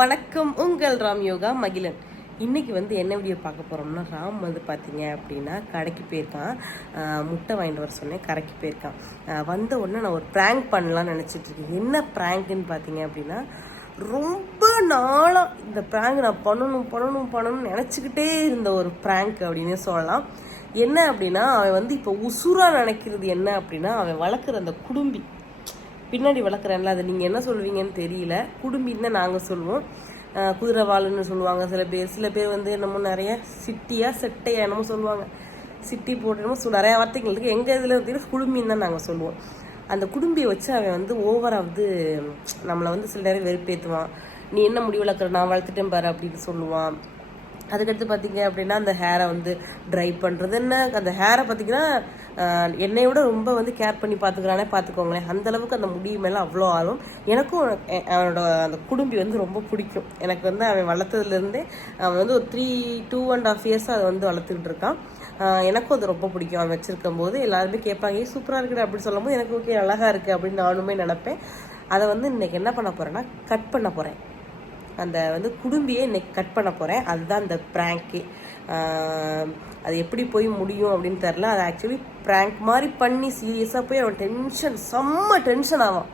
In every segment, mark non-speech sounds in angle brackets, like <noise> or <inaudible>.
வணக்கம் உங்கள் ராம் யோகா மகிழன். இன்றைக்கி வந்து என்ன வீடியோ பார்க்க போகிறோம்னா ராம் வந்து பார்த்தீங்க அப்படின்னா கடைக்கு போயிருக்கான். முட்டை வாங்கிட்டு வர சொன்னேன் கடைக்கு போயிருக்கான். வந்த உடனே நான் ஒரு ப்ராங்க் பண்ணலாம்னு நினச்சிட்ருக்கேன் என்ன ப்ராங்க்குன்னு பார்த்தீங்க அப்படின்னா ரொம்ப நாளாக இந்த ப்ராங்க் நான் பண்ணணும் பண்ணணும் பண்ணணும்னு நினச்சிக்கிட்டே இருந்த ஒரு ப்ராங்க் அப்படின்னு சொல்லலாம். என்ன அப்படின்னா அவன் வந்து இப்போ உசுராக நினைக்கிறது என்ன அப்படின்னா அவன் வளர்க்குற அந்த குடும்பி. பின்னாடி வளர்க்குறேன்ல அது நீங்கள் என்ன சொல்லுவீங்கன்னு தெரியல. குடும்பின்னு தான் நாங்கள் சொல்லுவோம் குதிரைவாளுன்னு சொல்லுவாங்க. சில பேர் சில பேர் வந்து என்னமோ நிறைய சிட்டியாக செட்டையாக என்னமோ சொல்லுவாங்க. சிட்டி போட்டு நிறையா வார்த்தைகள் இருக்குது எங்கள் இதில் வந்து குடும்பின்னு தான் நாங்கள் சொல்லுவோம். அந்த குடும்பியை வச்சு அவன் வந்து ஓவராக வந்து நம்மளை வந்து சில நேரம் வெறுப்பேற்றுவான் நீ என்ன முடி வளர்க்குற நான் வளர்த்துட்டேன் பாரு அப்படின்னு சொல்லுவான். அதுக்கடுத்து பார்த்தீங்க அப்படின்னா அந்த ஹேரை வந்து ட்ரை பண்ணுறது என்ன? அந்த ஹேரை பார்த்தீங்கன்னா என்னை விட ரொம்ப வந்து கேர் பண்ணி பார்த்துக்கிறானே பார்த்துக்கோங்களேன். அந்த அளவுக்கு அந்த முடி மேலே அவ்வளோ ஆளும் எனக்கும் அவனோட அந்த குடும்பி வந்து ரொம்ப பிடிக்கும். எனக்கு வந்து அவன் வளர்த்ததுலேருந்தே அவன் வந்து ஒரு த்ரீ டூ அண்ட் ஆஃப் இயர்ஸாக அதை வந்து வளர்த்துக்கிட்டு இருக்கான். எனக்கும் அது ரொம்ப பிடிக்கும். அவன் வச்சுருக்கும் போது எல்லாருமே கேட்பாங்க ஏ சூப்பராக இருக்குது அப்படின்னு சொல்லும்போது எனக்கு ஓகே அழகாக இருக்குது அப்படின்னு நானுமே நினப்பேன். அதை வந்து இன்றைக்கி என்ன பண்ண போகிறேன்னா கட் பண்ண போகிறேன் அந்த வந்து குடும்பியை இன்றைக்கி கட் பண்ண போகிறேன் அதுதான் அந்த ப்ராங்க்கே அது எப்படி போய் முடியும் அப்படின்னு தெரில அது ஆக்சுவலி ப்ராங்க் மாதிரி பண்ணி சீரியஸாக போய் அவன் டென்ஷன் செம்ம டென்ஷன் ஆவான்.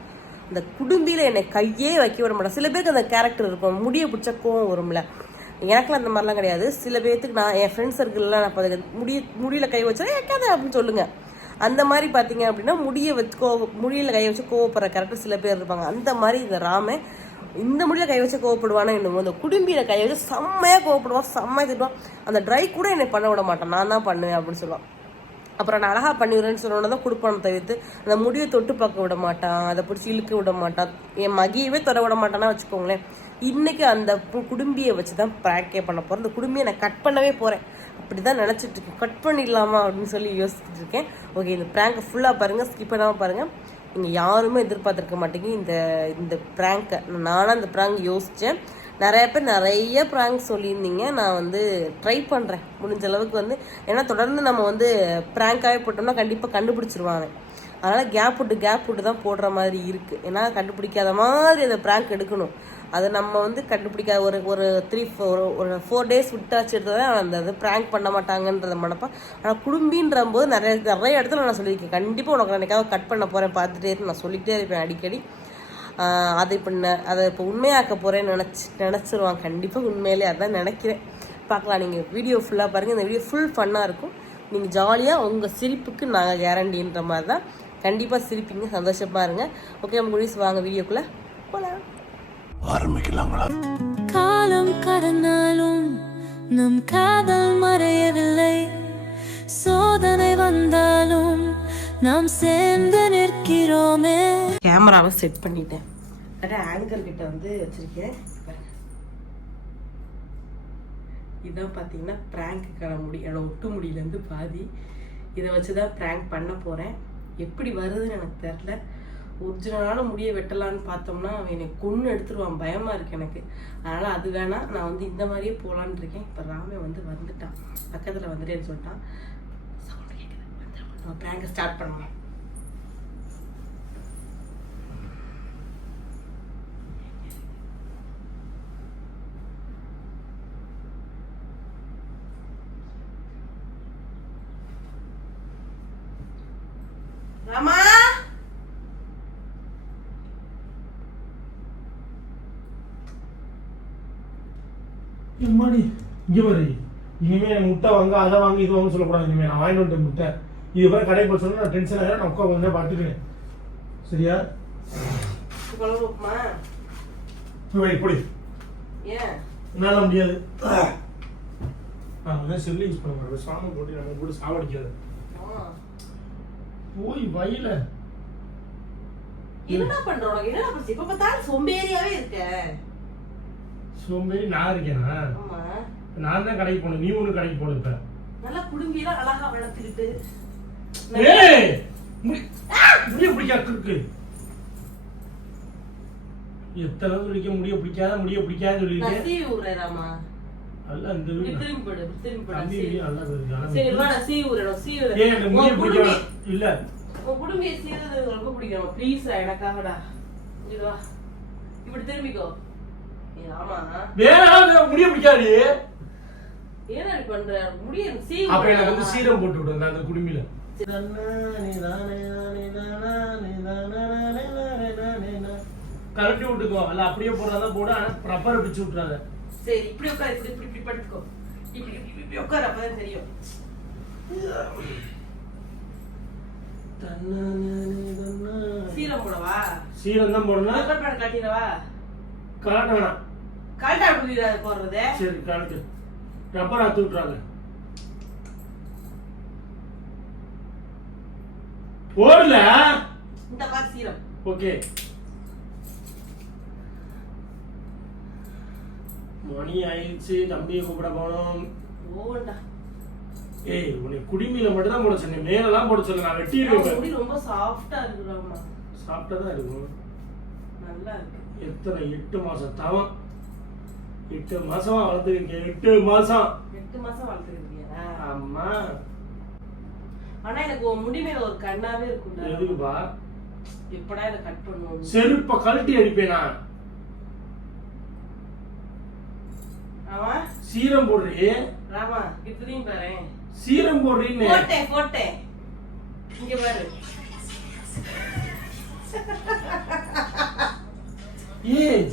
அந்த குடும்பியில் என்னை கையே வைக்க விட மாட்டான். சில பேருக்கு அந்த கேரக்டர் இருக்கும். முடியை பிடிச்ச கோவம் வரும்ல. எனக்குலாம் அந்த மாதிரிலாம் கிடையாது. சில பேர்த்துக்கு நான் என் ஃப்ரெண்ட்ஸ் சர்க்கிள்லாம் நான் பார்த்து முடி முடியில் கை வச்சா ஏக்காத அப்படின்னு சொல்லுங்கள் அந்த மாதிரி பார்த்தீங்க அப்படின்னா முடியை வச்சு கோவ முடியில் கை வச்சு கோவப்படுற கேரக்டர் சில பேர் இருப்பாங்க. அந்த மாதிரி இந்த ராமே இந்த முடியில் கை வச்சு கோவப்படுவானா என்னமோ அந்த குடும்பியில் கை வச்சு செம்மையாக கோவப்படுவான் செம்மையாக திட்டுவான். அந்த ட்ரை கூட என்னை பண்ண விட மாட்டான். நான் தான் பண்ணுவேன் அப்படின்னு சொல்லுவான். அப்புறம் நான் அழகாக பண்ணிடுறேன்னு சொன்னோன்னா தான் கொடுப்பான தவிர்த்து அந்த முடியை தொட்டு பார்க்க விட மாட்டான் அதை பிடிச்சி இழுக்க விட மாட்டான் என் மகியவே தொட விட மாட்டானா வச்சுக்கோங்களேன். இன்றைக்கி அந்த குடும்பியை வச்சு தான் ப்ராக்கே பண்ண போகிறேன் அந்த குடும்பியை நான் கட் பண்ணவே போகிறேன் அப்படி தான் நினச்சிட்டு இருக்கேன். கட் பண்ணிடலாமா அப்படின்னு சொல்லி யோசிச்சுட்டு இருக்கேன். ஓகே இந்த ப்ராங்கை ஃபுல்லாக பாருங்கள் ஸ்கிப் பண்ணாமல் பாருங்கள் நீங்கள் யாருமே எதிர்பார்த்துருக்க மாட்டீங்க. இந்த இந்த ப்ராங்கை நானும் அந்த ப்ராங்க் யோசித்தேன் நிறைய பேர் நிறைய ப்ராங்க் சொல்லியிருந்தீங்க. நான் வந்து ட்ரை பண்ணுறேன் முடிஞ்ச அளவுக்கு வந்து ஏன்னா தொடர்ந்து நம்ம வந்து ப்ராங்காகவே போட்டோம்னா கண்டிப்பாக கண்டுபிடிச்சிருவாங்க. அதனால் கேப் விட்டு கேப் விட்டு தான் போடுற மாதிரி இருக்குது ஏன்னா கண்டுபிடிக்காத மாதிரி அந்த ப்ராங்க் எடுக்கணும். அது நம்ம வந்து கண்டுபிடிக்காத ஒரு ஒரு த்ரீ ஃபோர் ஒரு ஃபோர் டேஸ் விட்டாச்சு எடுத்ததான் அந்த இது ப்ராங்க் பண்ண மாட்டாங்கன்றத மனப்பா ஆனால் குடும்பின்ற போது நிறைய நிறைய இடத்துல நான் சொல்லியிருக்கேன். கண்டிப்பாக உனக்கு என்னைக்காவது கட் பண்ண போகிறேன் பார்த்துட்டே நான் சொல்லிகிட்டே இருப்பேன் அடிக்கடி. அதை இப்போ ந- அதை இப்போ உண்மையாக்க போகிறேன்னு நினச்சி நினச்சிருவான். கண்டிப்பாக உண்மையிலே அதான் நினைக்கிறேன். பார்க்கலாம் நீங்கள் வீடியோ ஃபுல்லாக பாருங்கள் இந்த வீடியோ ஃபுல் ஃபன்னாக இருக்கும். நீங்கள் ஜாலியாக உங்கள் சிரிப்புக்கு நாங்கள் கேரண்டின்ற மாதிரி தான் கண்டிப்பாக சிரிப்பீங்க சந்தோஷமாக இருங்க. ஓகே நம்ம குடிஸ் வாங்க வீடியோக்குள்ளே போகலாம் ஆரம்பிக்கலாங்களா? காலம் கடந்தாலும் நம் காதல் மறையவில்லை. சோதனை வந்தாலும் நாம் சேர்ந்து நிற்கிறோமே. கேமராவை செட் பண்ணிட்டேன். கரெக்டாக ஆங்கர் கிட்ட வந்து வச்சிருக்கேன். இதான் பார்த்தீங்கன்னா ப்ராங்க்குக்கான முடி என்னோட ஒட்டு முடியிலேருந்து பாதி. இதை வச்சு தான் ப்ராங்க் பண்ண போகிறேன் எப்படி வருதுன்னு எனக்கு தெரில ஒரிஜினலான முடியை வெட்டலான்னு பார்த்தோம்னா அவன் என்னை கொன்று எடுத்துருவான். பயமாக இருக்கு எனக்கு. அதனால் அது வேணாம். நான் வந்து இந்த மாதிரியே போகலான்னு இருக்கேன். இப்போ ராமே வந்து வந்துட்டான். பக்கத்தில் வந்துட்டேன்னு சொல்லிட்டான். சவுண்ட் கேட்குது நம்ம ப்ராங்கை ஸ்டார்ட் பண்ணலாம் ராமா எம்மாடி இங்கே பாரு. இனிமே முட்டை வாங்க அதை வாங்க இது வாங்க சொல்லக்கூடாது இனிமே. நான் வாங்கிட்டு வந்துட்டேன் முட்டை. இது பிறகு கடைக்கு போய் சொன்னா நான் டென்ஷன் ஆகிடும் நான் உட்காந்து கொஞ்சம் பார்த்துக்கிறேன். சரியா? இப்படி. என்னால் முடியாது. நான் செல்லு யூஸ் பண்ண மாட்டேன். சாமி போட்டு நம்ம போட்டு சாவடிக்காது. போய் வயல. என்னடா பண்ற உனக்கு? என்னடா பிரச்சனை? இப்ப பார்த்தாலும் சோம்பேறியாவே இருக்க. சோம்பேறி நான் இருக்கேனா? நான் தான் கடைக்கு போனேன் நீ ஒன்றும் கடைக்கு போன இப்ப. நல்லா குடும்பியெல்லாம் அழகா வளர்த்துக்கிட்டு? ஏய்! முடி முடிய பிடிக்காது இருக்கு எத்தனை சொல்லிக்க முடிய பிடிக்காத முடிய பிடிக்காத விடுறேன் ராமா அல்ல இந்த திரும்பி நல்லா இல்ல. உன் குடும்பியை எனக்கு ரொம்ப பிடிக்கும். ப்ளீஸ் எனக்காகடா இப்படி திரும்பிக்கோ. வேற முடிய பிடிக்காது அப்ப எனக்கு வந்து சீரம் போட்டு விடு அந்த குடுமியில. கலட்டி விட்டுக்கோ. அல்ல அப்படியே போடுறதா போடு. ஆனா ரப்பரை பிச்சு விட்டுறாத. சரி இப்படி உட்காரு இப்படி இப்படி இப்படி படுத்துக்கோ. இப்படி இப்படி இப்படி, உட்காரு அப்பதான் தெரியும். சீரம் போடவா? சீரம் தான் போடணும் காட்டிடவா? கலட்ட வேணாம் கரெக்டா புரியுதா போடுறது? சரி கலட்டு. ரப்பர் அத்து விட்டுறாங்க போடல. இந்த பாரு சீரம். ஓகே. மணி ஆயிடுச்சு தம்பியை கூப்பிட போனோம். ஓண்டா ஏய் உன்னை குடிமையில மட்டும் தான் போட சொன்னேன். மேலெல்லாம் போட சொன்னேன் நான் வெட்டிடுவேன். ரொம்ப சாஃப்டா இருக்குறாமா சாப்பிட்டா தான் இருக்கும். நல்லா இருக்கு. எத்தனை எட்டு மாசம்? தவம் எட்டு மாசமா வளர்த்துருக்கீங்க எட்டு மாசம். எட்டு மாசம் வளர்த்துருக்கியா ஆமா. ஆனா எனக்கு முடி மேல ஒரு கண்ணாவே இருக்கும்டா. எதுக்குப்பா? எப்படா இதை கட் பண்ணுவோம்? செருப்ப கழட்டி அடிப்பேனா ஆமா சீரம் போடுறே. ராமா இப்படியும் பாரு. சீரம் போடுறீன்னு. போட்டேன் போட்டேன். இங்க பாரு. ஏய்.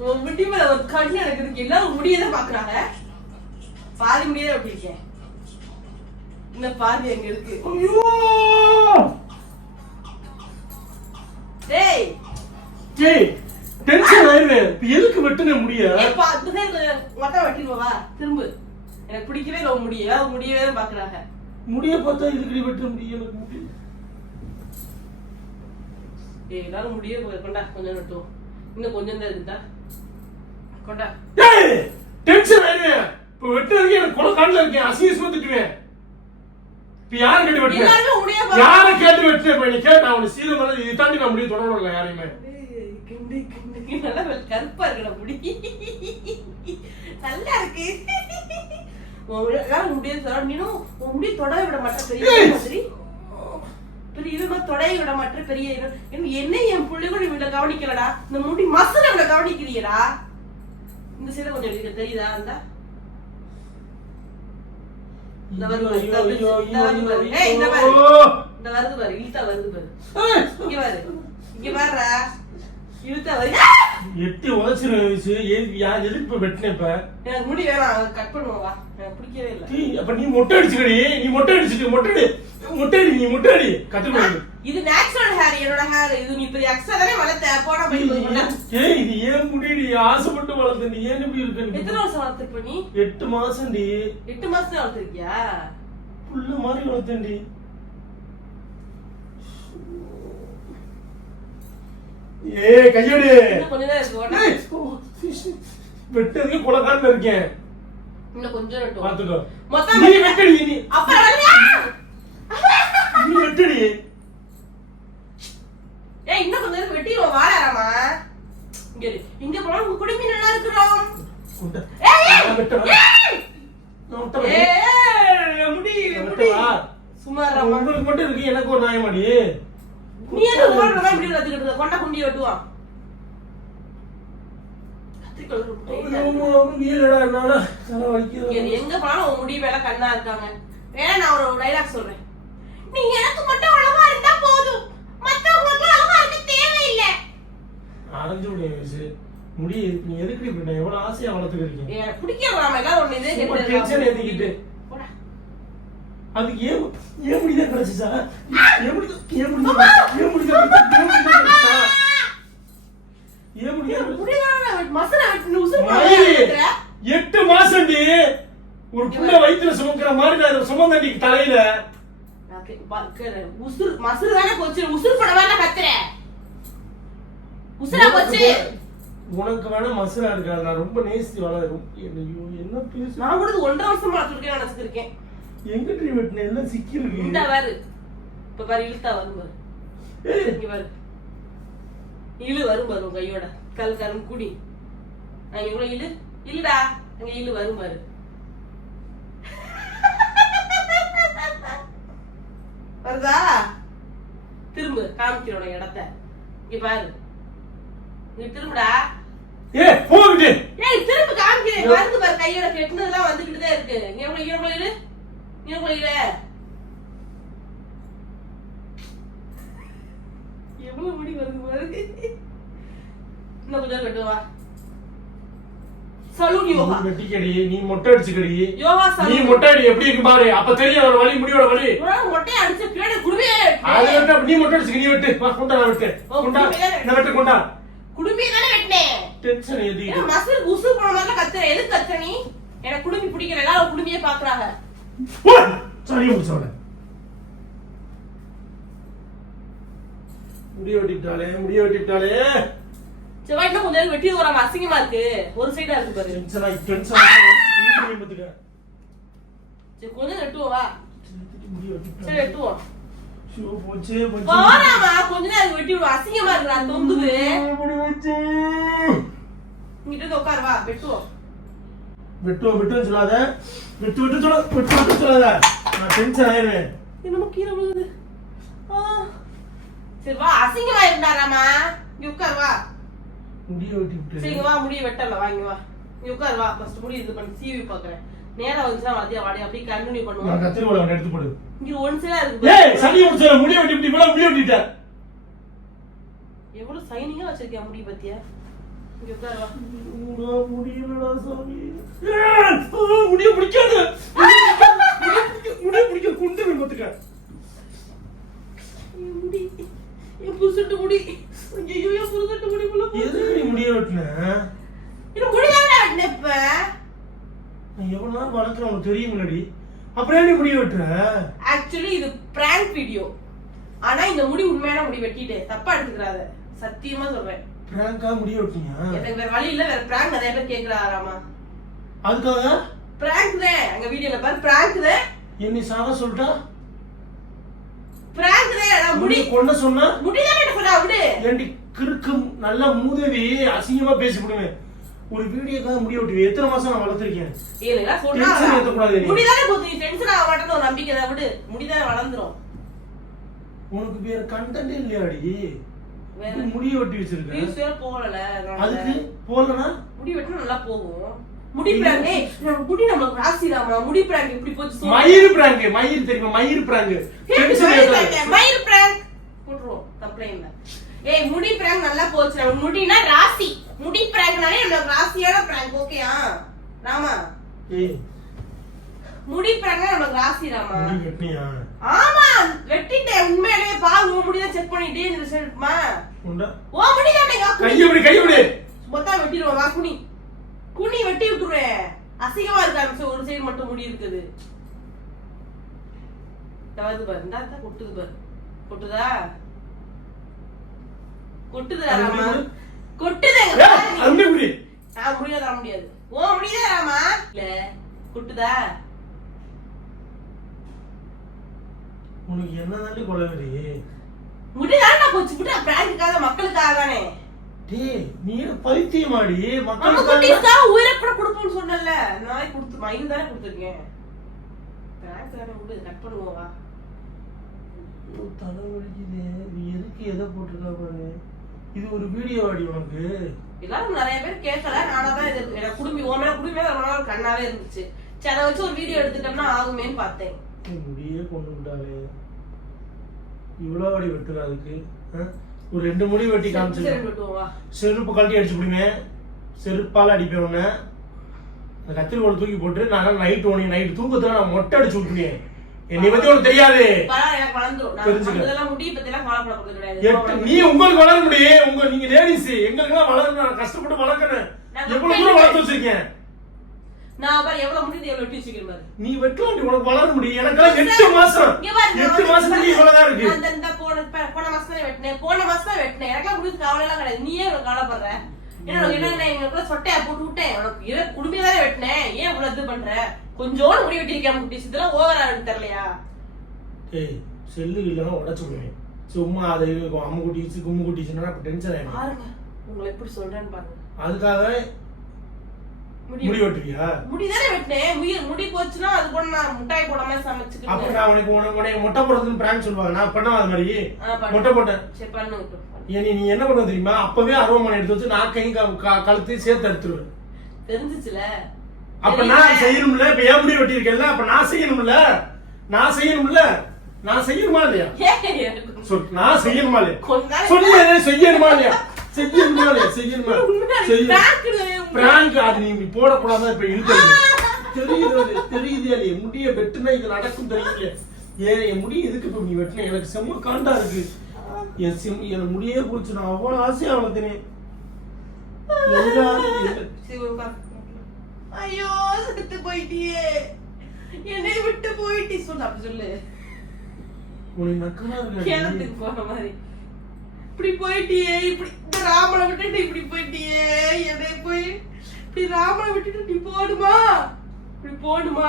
உன் முடி மேல ஒரு கண்ணு எனக்கு இருக்கு எல்லாரும் முடியதான் பாக்குறாங்க பாதி முடியதான் விட்டிருக்கேன் இன்னும் பாதி அங்க இருக்கு. டேய். ஏய் டென்ஷன் ஆயிருவேன் இப்ப எதுக்கு வெட்டுன முடிய? இந்த மொட்டை வெட்டிடுவா திரும்ப. எனக்கு பிடிக்கவே உன் முடிய. முடியவே பாக்குறாங்க முடிய பார்த்தா இதுக்கு வெட்ட முடியும் எனக்கு? முடியும் ஏய் எல்லாரும் முடிய கொண்டா கொஞ்சம் வெட்டுவோம். இன்னும் கொஞ்சம் தான் இருக்குதா கொண்டா. ஏய் டென்ஷன் ஆயிருவேன் இப்ப வெட்டுறதுக்கு எனக்கு கொலை காண்டில் இருக்கேன். அசிங்கமா திட்டுவேன் இப்ப யாரை கேட்டு பாரு. யாரை கேட்டு வெட்டுவேன் இப்ப நீ கேட்டு அவனை சீரம் பண்ண இதை தாண்டி நான் முடிய தொடரல யாரையுமே. ஏய், கிண்டு, கிண்டு, நல்லா வெள்- கருப்பா இருக்குடா முடி. நல்லா இருக்கு. உன் முடி- எல்லாரும் முடிய சொல்ல நீனும் உன் முடி தொடவே விட மாட்டேன் பெரிய மாதிரி தொடைய விட மாட்டேன் பெரிய என்ன- என் புள்ளி கூட இவ்வளவு கவனிக்கலடா? இந்த முடி மசன இவ்வளவு கவனிக்கிறியடா? இந்த சைடு கொஞ்சம் இருக்கு தெரியுதா? அந்த இந்த வருது பாரு, இந்த வருது, பாரு. இழுத்தா வருது பாரு. இங்க பாரு. இங்க பாருடா! எட்டி உதச்சிருவேன் வயசு யார் எதுக்கு வெட்டின இப்ப? எனக்கு முடி வேணாம் கட் பண்ணுவோம் வா. எனக்கு பிடிக்கவே இல்லை. டேய், அப்ப நீ மொட்டை அடிச்சுக்கடி நீ மொட்டை அடிச்சுக்க மொட்டை அடி மொட்டை அடி நீ மொட்டை அடி. கத்துக்கணும் இது நேச்சுரல் ஹேர் என்னோட ஹேர் இது நீ இப்ப எக்ஸ்ட்ரா தானே வளர்த்த போட போய் ஏய் இது ஏன் முடியடி? ஆசைப்பட்டு வளர்த்த நீ ஏன் இப்படி இருக்க? எத்தனை நீ? வருஷம் வளர்த்துருப்ப நீ? எட்டு மாசம்டி எட்டு மாசத்துல வளர்த்துருக்கியா? புள்ள மாதிரி வளர்த்தேன்டி. ஏய் கையடி. வெட்டதுக்கு குலகாட்டில் இருக்கேன். இன்னும் கொஞ்சம் பாத்துக்கோ மொத்தம் நீ வெட்டடி நீ. அப்புறம் வரலையா? நீ வெட்டடி. ஏய் இன்னும் கொஞ்சம் நேரம் வெட்டிடுவோம் வாழாராமா இங்க. இங்க போனா உங்க குடுமி நல்லா இருக்கிறோம். இருடாமா. உங்களுக்கு மட்டும் இருக்கு எனக்கு ஒரு நியாயமாடி நீ எதுக்கு ஓடுறதா இப்படி கத்திக்கிட்டு இருக்க? கொண்டா குண்டி வெட்டுவான் எங்க போனாலும் உன் முடி மேல கண்ணா இருக்காங்க. வேணா நான் ஒரு டைலாக் சொல்றேன். நீ எனக்கு மட்டும் அழகா இருந்தா போதும். மத்தவங்களுக்கு அழகா இருக்க தேவையில்லை. அரைஞ்சு விடு என் வயசு. முடி நீ எதுக்கு இப்படி நான் எவ்வளவு ஆசையா வளர்த்துக்கிறீங்க பிடிக்க எல்லாரும் ஒண்ணு இதே tension ஏத்திக்கிட்டு. அதுக்கு ஏன் ஏன் முடிதான் கிடைச்சிச்சா ஏன் முடிதான் ஏன் முடிதான் ஏன் முடிதான் ஏன் உசுரு. எட்டு மாசம்டி. ஒரு புள்ள வயித்துல சுமக்கிற மாதிரி நான் சுமந்தண்டி தலையில. உசுரு மசுறு தானே போச்சு. உசுறு பட வேணா கத்துற. உசுரா போச்சு. உனக்கு வேணா மசுரா இருக்காது. நான் ரொம்ப நேசித்து வளரும். ஐயோ என்ன பேசு நான் கூட ஒன்றரை வருஷமா வளர்த்துருக்கேன் நினைச்சிருக்கேன் எங்க ட்ரீ வெட்டின எல்லாம் சிக்கி இந்த பாரு இப்ப பாரு இழுத்தா வரும் பாரு. இங்க பாரு. இழு வரும் பாரு உன் கையோட. கல் கரும் குடி. அங்க கூட இழு. இழுடா. அங்க இழு வரும் பாரு. வருதா? திரும்ப காமிக்கிறோட இடத்த. இங்க பாரு. நீ திரும்புடா. போகிட்டு. வெட்டு ஏய் திரும்ப காமிக்கிறேன். வருது பாரு கையோட கெட்டினதெல்லாம் வந்துகிட்டு தான் இருக்கு. இங்க போய் இங்க போய் இரு எவ்வளவு முடி வருது பாரு. இன்னும் கொஞ்சம் கட்டுவா. சலூன் யோகா. நீ மொட்டை அடிச்சுக்கடி. யோகா நீ மொட்டை அடி எப்படி இருக்கு பாரு? அப்ப தெரியும் அதோட வலி முடியோட வலி. மொட்டையை அடிச்ச பின்னாடி குடுமையே அது நீ மொட்டை அடிச்சுக்க நீ வெட்டு. கொண்டா நான் வெட்டு. கொண்டா. இந்த வெட்டு கொண்டா. குடுமையை தானே வெட்டினேன். டென்ஷன் எது மசில் உசு போன மாதிரி கத்துற. எதுக்கு கத்துற நீ? எனக்கு குடுமி எல்லாரும் குடுமையே பாக்குறாங்க சரி முடிச்சவன முடிய வெட்டிட்டாளே முடிய வெட்டிட்டாளே. செவ்வாய் இன்னும் கொஞ்ச நேரம் வெட்டி வராம அசிங்கமா இருக்கு. ஒரு சைடா இருக்கு பாரு. டென்ஷன் ஆகி டென்ஷன் ஆகி பத்துக்க. சரி கொஞ்சம் வெட்டுவோம் வா. முடிய சரி வெட்டுவோம். போறாமா? கொஞ்ச நேரம் வெட்டி விடுவோம். அசிங்கமா இருக்குடா தொங்குது. முடி போச்சு இங்கிட்ட வந்து உட்காரு வா வெட்டுவோம். வெட்டு வெட்டுன்னு சொல்லாத. வெட்டு வெட்டு சொல்ல வெட்டு வெட்டு சொல்லாத. நான் டென்ஷன் ஆயிருவேன் என்னமோ கீழே விழுகுது? ஆ. சரி வா அசிங்கமா இருந்தாராமா இங்க உட்காரு வா. முடிய வெட்டி சரி விட்டு இங்க வா முடிய வெட்டல வாங்கி வா. இங்க உட்காரு வா. ஃபர்ஸ்ட் முடி இது பண்ணி சீவி பாக்குறேன். நேரா வந்துச்சுன்னா வாத்தியா வாடி அப்படியே கண்டினியூ நான் பண்ணுவோம் கத்திரிக்கோலை அவனை எடுத்து போடு. இங்க ஒன் சைடா இருக்கு ஏய். சனி முடிச்ச முடிய வெட்டி இப்படி இவ்வளவு முடிய வெட்டிட்ட. எவ்வளவு சைனிங்கா வச்சிருக்கியா முடி பத்தியா இங்க உட்காரு வா உடா முடியலடா சாமி. முடிய பிடிக்காத முடிய பிடிக்க குண்டு பாத்துக்க என் முடி. என் புருஷட்டு முடி. ஐயோ என் புருஷட்டு முடி போகுது. எதுக்கு நீ முடிய வெட்டின? இது முடிதானே வெட்டினேன் இப்ப? நான் எவ்வளவு நாள் வளர்க்குறேன் உனக்கு தெரியுங்களடி அப்புறம் ஏன் நீ முடிய வெட்டுற? ஆக்சுவலி இது பிராங்க் வீடியோ ஆனா இந்த முடி உண்மையான முடி வெட்டிட்டேன் தப்பா எடுத்துக்கிறாத. சத்தியமா சொல்றேன். பிராங்கா முடிய வெட்டினியா எனக்கு வேற வழி இல்ல வேற பிராங்க் நிறைய பேர் கேக்குறாராமா அதுக்காக? பிராங்க் தான் அங்க வீடியோல பாரு பிராங்க் தான் என்னை சாக சொல்லிட்டா? பிராங்க் தான் நான் முடி. முடி கொண்ட சொன்னா? முடிதானே சொன்னா விடு. ஏண்டி கிறுக்கு நல்ல மூதேவி அசிங்கமா பேசி விடுவேன் ஒரு வீடியோக்காக முடிய வெட்டுவேன் எத்தனை மாசம் நான் வளர்த்துருக்கேன்? இல்லைன்னா Tension ஏத்தக்கூடாது. முடிதானே போகுது நீ டென்ஷன் ஆக மாட்டேன்னு ஒரு நம்பிக்கை தான் விடு. முடிதானே வளர்ந்துரும். உனக்கு வேற கண்டென்ட் இல்லையாடி? முடிய வெட்டி வச்சிருக்க. வியூஸ் வேற போகல. அதுக்கு போலனா முடி வெட்டினா நல்லா போகும். முடி பிராங்க். ஏய் நம்ம முடி நம்மளுக்கு ராசிராமா முடி பிராங்க் இப்படி போச்சு. மயிர் பிராங்க் மயிர் தெரியுமா? மயிர் பிராங்க். மயிர் பிராங்க் போட்டுருவோம் கம்ப்ளைண்ட் ஏய் முடி பிராங்க் நல்லா போச்சு. நம்ம முடினா ராசி. முடி பிராங்க்னாலே நம்ம ராசியான பிராங்க் ஓகேயா? ராமா? ஏய். முடி பிராங்க்னா நமக்கு ராசி ராமா? முடி ஆமா வெட்டிட்டேன் உண்மையிலேயே பாரு உன் முடிதான் செக் பண்ணிட்டே இந்த ரிசல்ட்மா உண்டா? ஓ முடி தானே கையை விடு கையை விடு. மொத்தம் வெட்டிடுவோம் வா குனி. குனி வெட்டி விட்டுருவேன் அசிங்கமா இருக்கு side- ஒரு சைடு மட்டும் முடி இருக்குது. தவது பாரு இந்தா இந்தா கொட்டுது பாரு. கொட்டுதா? கொட்டுதா ராமா விடு நான் முடிய தர முடியாது. ஓ முடியுதா ராமா இல்ல கொட்டுதா? உனக்கு என்னதாண்டி கொலவெறி முடிதானே போச்சு. முடி பிராங்குக்காக மக்களுக்காக தானே? டேய் நீ என்ன பைத்தியமாடி? குட்டீஸ்க்காக உயிரை கூட கொடுப்போம்னு சொன்னல நாய் கொடுத்து மயில் தானே கொடுத்துருக்கேன். பிராங்க் தானே விடு கட் தலை வலிக்குது. நீ எதுக்கு எதை போட்டிருக்கா பாரு? இது ஒரு வீடியோ ஆடி உனக்கு. எல்லாரும் நிறைய பேர் கேட்கல. நானா தான் இது எனக்கு குடும்பி ஓ மேல குடும்பமே ரொம்ப நாள் கண்ணாவே இருந்துச்சு. சரி அதை வச்சு ஒரு வீடியோ எடுத்துட்டோம்னா ஆகுமேன்னு பார்த்தேன். முடியே கொண்டு விட்டாலே இவ்வளோ அடி வெட்டுற அதுக்கு? ஒரு ரெண்டு முடி வெட்டி சரி காமிச்சிருக்கேன் செருப்பு கழட்டி அடிச்சு விடுவேன் செருப்பால் அடிப்பேன் உன்னை. அந்த கத்திரிக்கோள் தூக்கி போட்டு நான் நைட் உனக்கு நைட் தூக்கத்துல நான் மொட்டை அடிச்சு விட்டுருவேன் என்னை பத்தி உனக்கு தெரியாது. நீ உங்களுக்கு வளர முடியும். உங்க நீங்க லேடிஸ் எங்களுக்கு எல்லாம் வளரணும். நான் கஷ்டப்பட்டு வளர்க்கறேன் நான் எவ்வளவு தூரம் வளர்த்து வச்சிருக்கேன்? நான் பாரு எவ்வளவு முடிது எவ்வளவு வெட்டி வச்சுக்கிறேன் நீ வெட்டலாம் உனக்கு வளர முடியும். எட்டு மாசம். எட்டு இவ்வளவுதான் இருக்கு. நான் இந்த- போன போன மாசம் தான் வெட்டினேன். போன மாசம் தான் வெட்டினேன். எனக்கெல்லாம் முடிஞ்சு கவலை எல்லாம் கிடையாது. நீயே இவ்வளவு கவலைப்படுற. உனக்கு என்ன எங்களுக்குள்ள சொட்டையா போட்டு விட்டேன். உனக்கு இதை குடும்பம் தானே வெட்டினேன். ஏன் இவ்வளவு இது பண்ற? கொஞ்சோண்டு முடி குட்டிஸ் இதெல்லாம் ஓவரா தெரியலையா? ஏய் செல்லு இல்லைன்னா உடச்சு விடுவேன். சும்மா அதை அம்மு குட்டிச்சு கும்மு குட்டிச்சுன்னா டென்ஷன் ஆயிடும். பாருங்க. உங்களை எப்படி சொல்றேன்னு பாருங்க. அதுக்காக முடி வெட்டுவியா முடி தானே வெட்டினேன். முடி முடி போச்சுன்னா அது கூட நான் முட்டாய் போடாம அப்ப சமைச்சுக்கிட்டு நான் உனக்கு உனக்கு மொட்டை போடுறதுன்னு பிராங்க் சொல்லுவாங்க. நான் பண்ணவா அது மாதிரி? ஆ, பண்ணு. மொட்டை போட்டேன். சரி பண்ணு. விட்டு ஏன் நீ என்ன பண்ண தெரியுமா? அப்பவே அருவமனை எடுத்து வச்சு நாக்கையும் க- க- கழுத்தையும் சேர்த்து எடுத்துருவேன் தெரிஞ்சுச்சுல? அப்ப நான் செய்யணும்ல? இப்ப ஏன் முடி வெட்டியிருக்கேன்ல அப்ப நான் செய்யணும்ல? நான் செய்யணும்ல? நான் செய்யணுமா இல்லையா? சொல் நான் செய்யணுமா இல்லையா? சொல்லு செய்யணுமா இல்லையா? செய்யணுமா இல்லையா? செய்யணுமா. பிராங்க் அது நீ இப்படி போடக்கூடாது இப்ப இழுக்கிறது <laughs> தெரியுது அது, தெரியுது இல்லையா முடிய வெட்டுனா இது நடக்கும் தெரியுது. ஏன் என் முடி எதுக்கு இப்ப நீ வெட்டின? எனக்கு செம்ம காண்டா இருக்கு. என் சிம் என் முடியே குளிச்சு நான் அவ்வளவு ஆசையா வளர்த்தேனே. எல்லாரும் என்ன- சரி, உட்கார். ஐயோ செத்து போயிட்டியே. என்னை விட்டு போயிட்டி. சொல்லு அப்படி சொல்லு. உனக்கு நக்கமா இருக்கு போற மாதிரி. இப்படி போயிட்டியே இப்படி இந்த ராமனை விட்டுட்டு இப்படி போயிட்டியே என்னை போய் இப்படி ராமனை விட்டுட்டு நீ போடுமா? இப்படி போடுமா?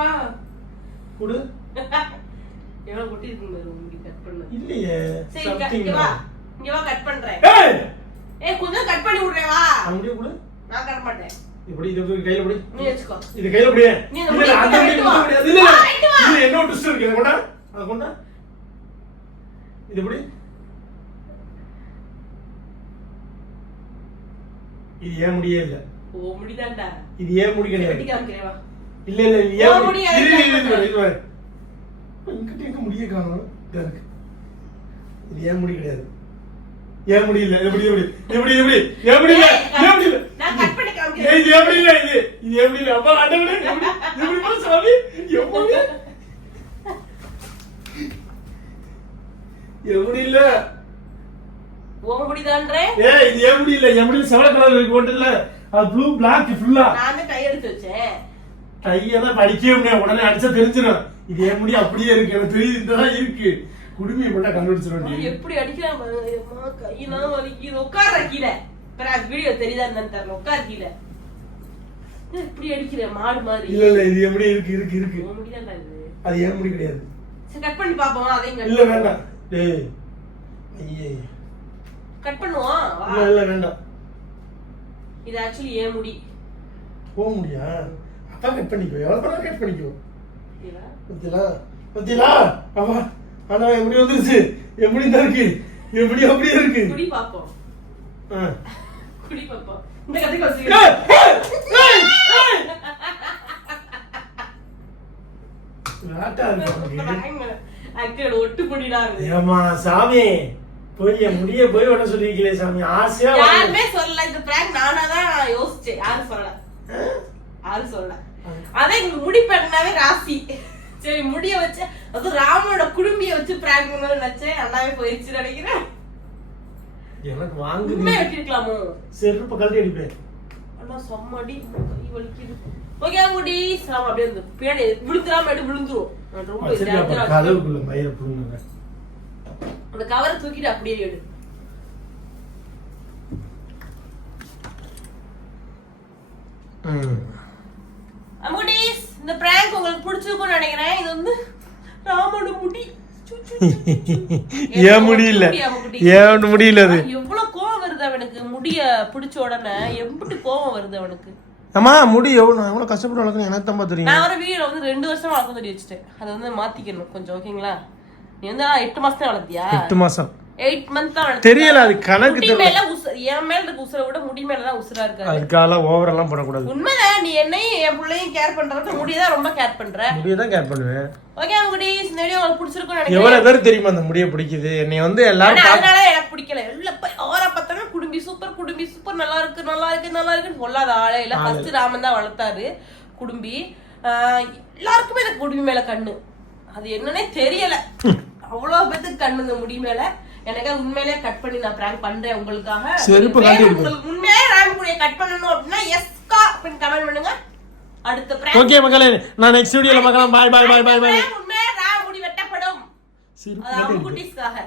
கொடு. <laughs> எவ்வளவு கொட்டி இருக்கு பாரு உங்களுக்கு கட் பண்ண. இல்லையே சரி இங்க- வா. இங்க வா கட் பண்றேன். ஏய்! கொஞ்சம் கட் பண்ணி விடுறேன் வா. அந்த முடிய கொடு. நான் கட் மாட்டேன். இப்படி இது இப்படி கையில பிடி நீ வச்சுக்கோ. இது கையில பிடி நீ அந்த முடியாது. இல்ல, இல்ல. என்ன twist இருக்கு? இதை கொண்டா. அதை கொண்டா. இது எப்படி இது ஏன் முடியே இல்ல? ஓ முடிதான்டா இது ஏன் முடி கிடையாது இல்ல இல்ல இது ஏன் முடி இரு, இரு, இரு. இங்கிட்ட எங்க முடிய காணோம்? இருக்கு. இது ஏன் முடி கிடையாது? ஏன் முடி இல்ல? எப்படி எப்படி? எப்படி எப்படி? எப்படி இல்ல? எப்படி இல்ல? இது எப்படி இல்ல? இது இது எப்படி இல்ல? அப்பா எப்படி எப்படி பா சாமி? எப்படி <laughs> எப்படி இல்ல? முடிதான்றே ஏய் இது எப்படி இல்ல எப்படி செவல கலர் இருக்கு இல்ல அது ப்ளூ பிளாக் ஃபுல்லா நான் தான் கை எடுத்து வச்சேன். கையெல்லாம் படிக்கவே முடியாது. உடனே அடிச்சா தெரிஞ்சிடும் இது முடி அப்படியே இருக்கு. எனக்கு தெரியுது இதெல்லாம் இருக்கு. குடுமையை மட்டும் கண்டுபிடிச்சிட வேண்டியது. எப்படி அடிக்கிறான் கையெல்லாம் வலிக்குது. உட்கார கீழே. வீடியோ தெரியுதா என்னன்னு தெரியல. உட்கார கீழே. இப்படி அடிக்கிற? மாடு மாதிரி. இல்ல இல்ல இது எப்படி இருக்கு? இருக்கு இருக்கு. உன் அது ஏன் முடி கிடையாது. சரி கட் பண்ணி பாப்போம் அதையும் இல்ல. வேண்டாம். டேய் ஐயே. கட் பண்ணுவோம். வா. இல்ல இல்ல வேண்டாம். இது ஆக்சுவலி ஏன் முடி. போக முடியா? அப்பா கட் பண்ணிக்கோ. எவ்வளவு வேணா கட் பண்ணிக்கோ? பத்திலா பத்திலா அப்பா ஆனா எப்படி வந்துருச்சு? எப்படி தான் இருக்கு? எப்படி அப்படியே இருக்கு? குடி பாப்போம். குடி பாப்போம். இந்த கதைக்கு. ஆக்சுவலி ஒட்டு பொடிடா ஏமா சாமி. போய் என் முடிய போய் விட சொல்லிருக்கீங்களே சாமி. ஆசையா யாருமே சொல்லல இந்த பிராங்க் நானா தான் யோசிச்சேன். யாரும் சொல்லல. யாரும் சொல்லல. எங்க முடி பண்ணாவே ராசி. சரி முடிய வச்சு அது ராமனோட குடும்பிய வச்சு பிராங்க் பண்ணணும்னு நினைச்சேன். அண்ணாவே போயிடுச்சு நினைக்கிறேன். எனக்கு உண்மையை வெட்டிருக்கலாமோ? செருப்பு கழட்டி அடிப்பேன். அண்ணா செம்மடி. வலிக்குது. ஓகே முடி. சாம அப்படியே விழுந்துராம எடுத்து விழுந்துரும் கதவுக்குள்ள மயிர புடுங்க அந்த கவரை தூக்கிட்டு அப்படியே எடு. அம்முடீஸ் இந்த பிராங்க் உங்களுக்கு பிடிச்சிருக்கும்னு நினைக்கிறேன். இது வந்து ராமோட முடி. ஏன் முடியல. ஏன் முடியல அது? எவ்வளவு கோவம் வருது அவனுக்கு? முடிய பிடிச்ச உடனே எப்படி கோவம் வருது அவனுக்கு? அம்மா முடி எவ்வளவு நான் எவ்வளவு கஷ்டப்பட்டு வளர்க்கணும்? எனக்கு தான் தெரியும். நான் வர வீடியோல வந்து ரெண்டு வருஷம் வளர்க்க சொல்லி வச்சுட்டேன். அதை வந்து மாத்திக்கணும் கொஞ்சம் ஓகேங்களா நீ வந்து எட்டு மாசம் தான் வளர்த்தியா? எட்டு மாசம். எயிட் மந்த் தான்? தெரியல, அது கணக்கு தெரியல. என் மேல இருக்க உசுரை விட முடி மேல தான் உசுரா இருக்காது அதுக்காக ஓவர் எல்லாம் பண்ணக்கூடாது உண்மைதான் நீ என்னையும் என் பிள்ளையும் கேர் பண்றதுக்கு முடியதான் ரொம்ப கேர் பண்ற. முடியை தான் கேர் பண்ணுவேன். ஓகே முடி இந்த வீடியோ உங்களுக்கு பிடிச்சிருக்கும்னு நினைக்கிறேன். எவ்வளவு பேர் தெரியுமா அந்த முடியை பிடிக்குது? என்னை வந்து எல்லாரும் அதனால எனக்கு பிடிக்கல. இல்ல ஓர பார்த்தாங்க குடும்பி சூப்பர் குடும்பி சூப்பர் நல்லா இருக்கு நல்லா இருக்கு நல்லா இருக்குன்னு சொல்லாத ஆளே இல்ல. ஃபர்ஸ்ட் ராமன் தான் வளர்த்தாரு குடும்பி. எல்லாருக்குமே எனக்கு குடும்பி மேல கண்ணு. அது என்னன்னே தெரியல. <laughs> அவ்வளவு பேத்துக்கு கண்ணு இந்த முடி மேல. எனக்கு உண்மையிலே கட் பண்ணி நான் பிராங்க் பண்றேன் உங்களுக்காக. செருப்பு. உங்களுக்கு உண்மையே ராம் முடிய கட் பண்ணணும் அப்படின்னா எஸ்கா அப்படின்னு கமெண்ட் பண்ணுங்க. அடுத்த பிராங்க் ஓகே மக்களே நான் நெக்ஸ்ட் வீடியோல பார்க்கலாம். பாய் பாய் பாய் பாய் பாய் உண்மையே ராம் முடி வெட்டப்படும். சரி குட்டீஸ்க்காக